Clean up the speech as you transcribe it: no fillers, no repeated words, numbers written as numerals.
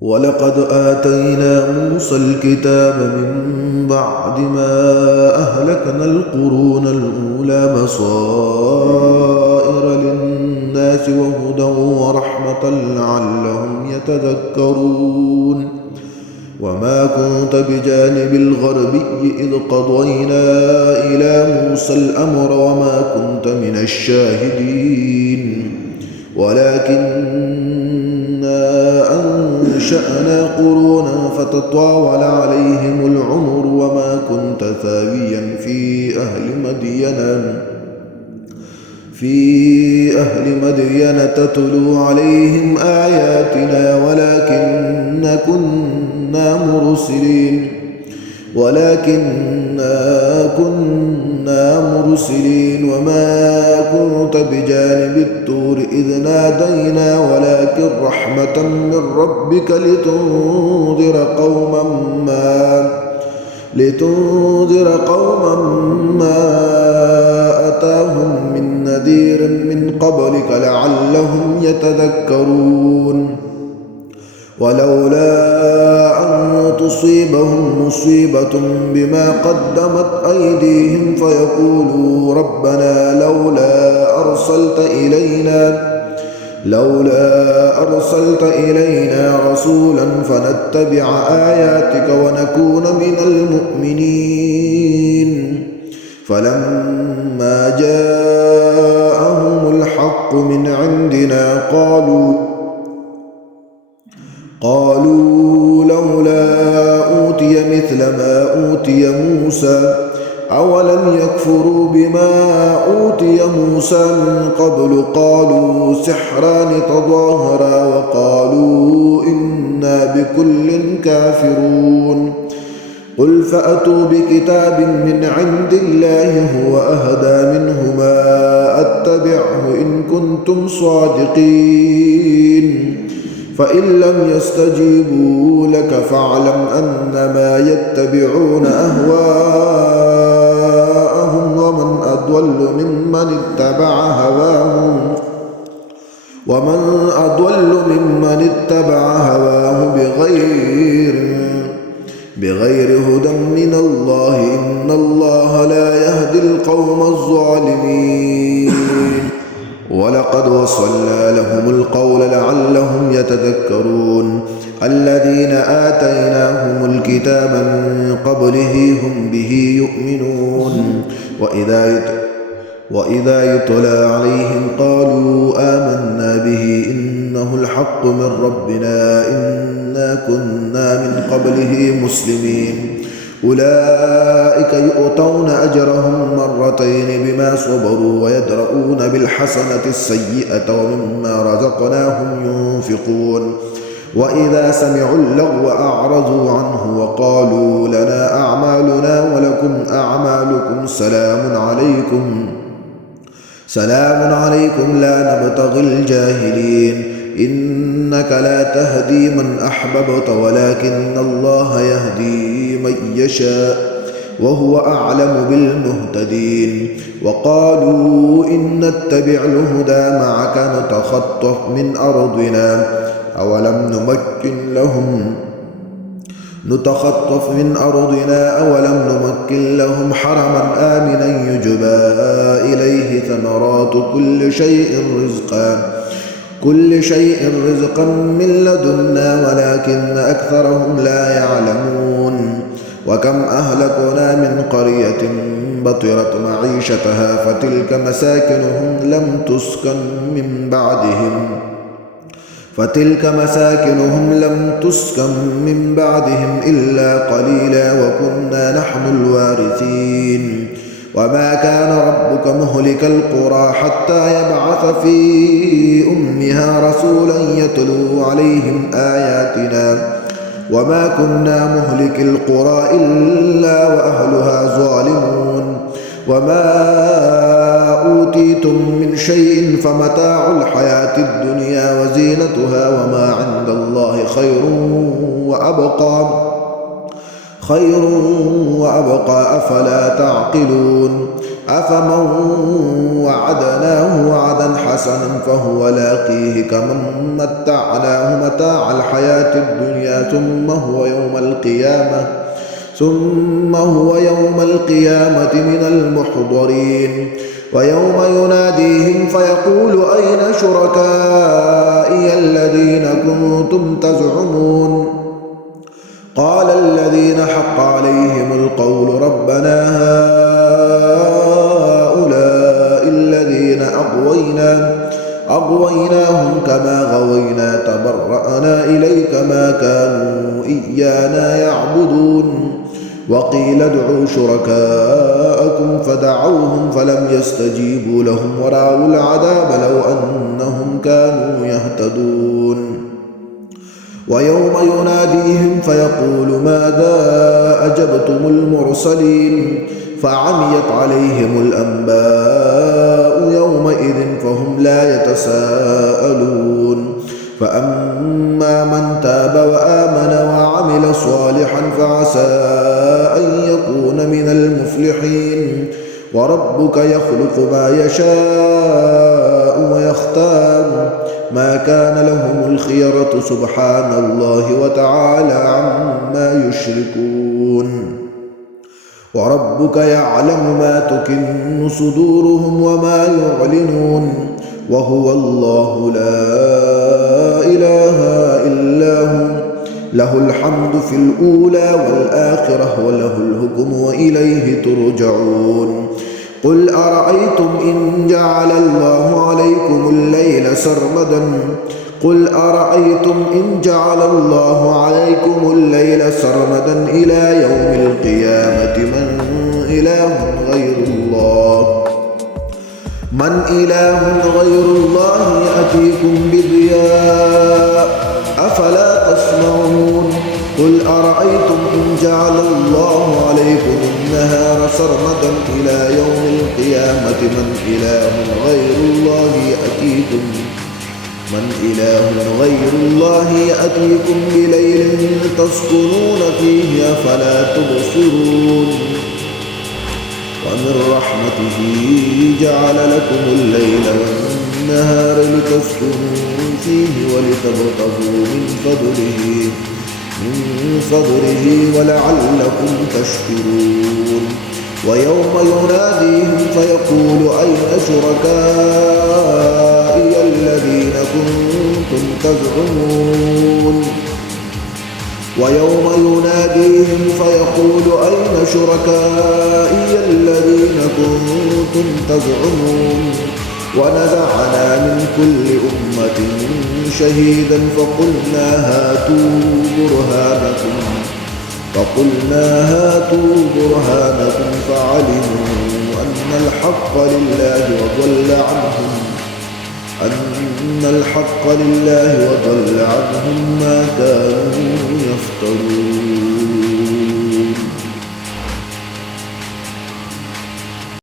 ولقد آتينا موسى الكتاب من بعد ما أهلكنا القرون الأولى بصائر للناس وهدى ورحمة لعلهم يتذكرون وما كنت بجانب الغربي إذ قضينا إلى موسى الأمر وما كنت من الشاهدين ولكننا أنشأنا قرونا فتطاول عليهم العمر وما كنت ثاويا في أهل مدين تتلو عليهم آياتنا ولكننا كنا مرسلين وما كنت بجانب الطور إذ نادينا ولكن رحمة من ربك لتنذر قوما ما أتاهم من نذير من قبلك لعلهم يتذكرون ولولا أن تصيبهم مصيبة بما قدمت أيديهم فيقولوا ربنا لولا أرسلت إلينا رسولا فنتبع آياتك ونكون من المؤمنين فلما جاءهم الحق من عندنا قالوا لولا أوتي مثل ما أوتي موسى أولم يكفروا بما أوتي موسى من قبل قالوا سحران تظاهرا وقالوا إنا بكل كافرون قل فأتوا بكتاب من عند الله هو أهدى منهما أتبعه إن كنتم صادقين فإن لم يستجيبوا لك فاعلم أنما يتبعون أهواءهم ومن أضل ممن اتبع هواه بغير هدى من الله إن الله لا يهدي القوم الظالمين ولقد وصلنا لهم القول لعلهم يتذكرون الذين آتيناهم الكتاب من قبله هم به يؤمنون وإذا يتلى عليهم قالوا آمنا به إنه الحق من ربنا إنا كنا من قبله مسلمين أولئك يؤتون أجرهم مرتين بما صبروا ويدرؤون بالحسنة السيئة ومما رزقناهم ينفقون وإذا سمعوا اللغو أعرضوا عنه وقالوا لنا أعمالنا ولكم أعمالكم سلام عليكم لا نبتغي الجاهلين إنك لا تهدي من أحببت ولكن الله يهدي من يشاء وهو أعلم بالمهتدين وقالوا إن نتبع الهدى معك نتخطف من أرضنا أولم نمكن لهم حرما آمنا يجبى إليه ثمرات كل شيء رزقا من لدنا ولكن أكثرهم لا يعلمون وكم أهلكنا من قرية بطرت معيشتها فتلك مساكنهم لم تسكن من بعدهم إلا قليلا وكنا نحن الوارثين وما كان ربك مهلك القرى حتى يبعث في أمها رسولا يتلو عليهم آياتنا وما كنا مهلك القرى إلا وأهلها ظالمون وما أوتيتم من شيء فمتاع الحياة الدنيا وزينتها وما عند الله خير خير وأبقى أفلا تعقلون أفمن وعدناه وعدا حسنا فهو لاقيه كمن متعناه متاع الحياة الدنيا ثم هو يوم القيامة من المحضرين ويوم يناديهم فيقول أين شركائي الذين كنتم تزعمون قال الذين حق عليهم القول ربنا هؤلاء الذين أغويناهم كما غوينا تبرأنا إليك ما كانوا إيانا يعبدون وقيل ادعوا شركاءكم فدعوهم فلم يستجيبوا لهم ورأوا العذاب لو أنهم كانوا يهتدون ويوم يناديهم فيقول ماذا أجبتم المرسلين فعميت عليهم الأنباء يومئذ فهم لا يتساءلون فأما من تاب وآمن وعمل صالحا فعسى أن يكون من المفلحين وربك يخلق ما يشاء ويختار ما كان لهم الخيرة سبحان الله وتعالى عما يشركون وربك يعلم ما تكن صدورهم وما يعلنون وهو الله لا إله إلا هو له الحمد في الأولى والآخرة وله الحكم وإليه ترجعون قل أرأيتم إن جعل الله عليكم الليل سرمدا إلى يوم القيامة من إله غير الله يأتيكم بضياء أفلا تسمعون قل أرأيتم إن جعل الله عليكم النهار سرمدا إلى يوم القيامة من إله غير الله يأتيكم بليل تسكنون فيه أفلا تبصرون ومن رحمته جعل لكم الليل والنهار لتسكنوا فيه ولتبتغوا من فضله ولعلكم تشكرون ويوم يناديهم فيقول أين شركائي الذين كنتم تزعمون ونزعنا من كل أمة شهيدا فقلنا هاتوا برهانكم فعلموا أن الحق لله وضل عنهم ما كانوا يفترون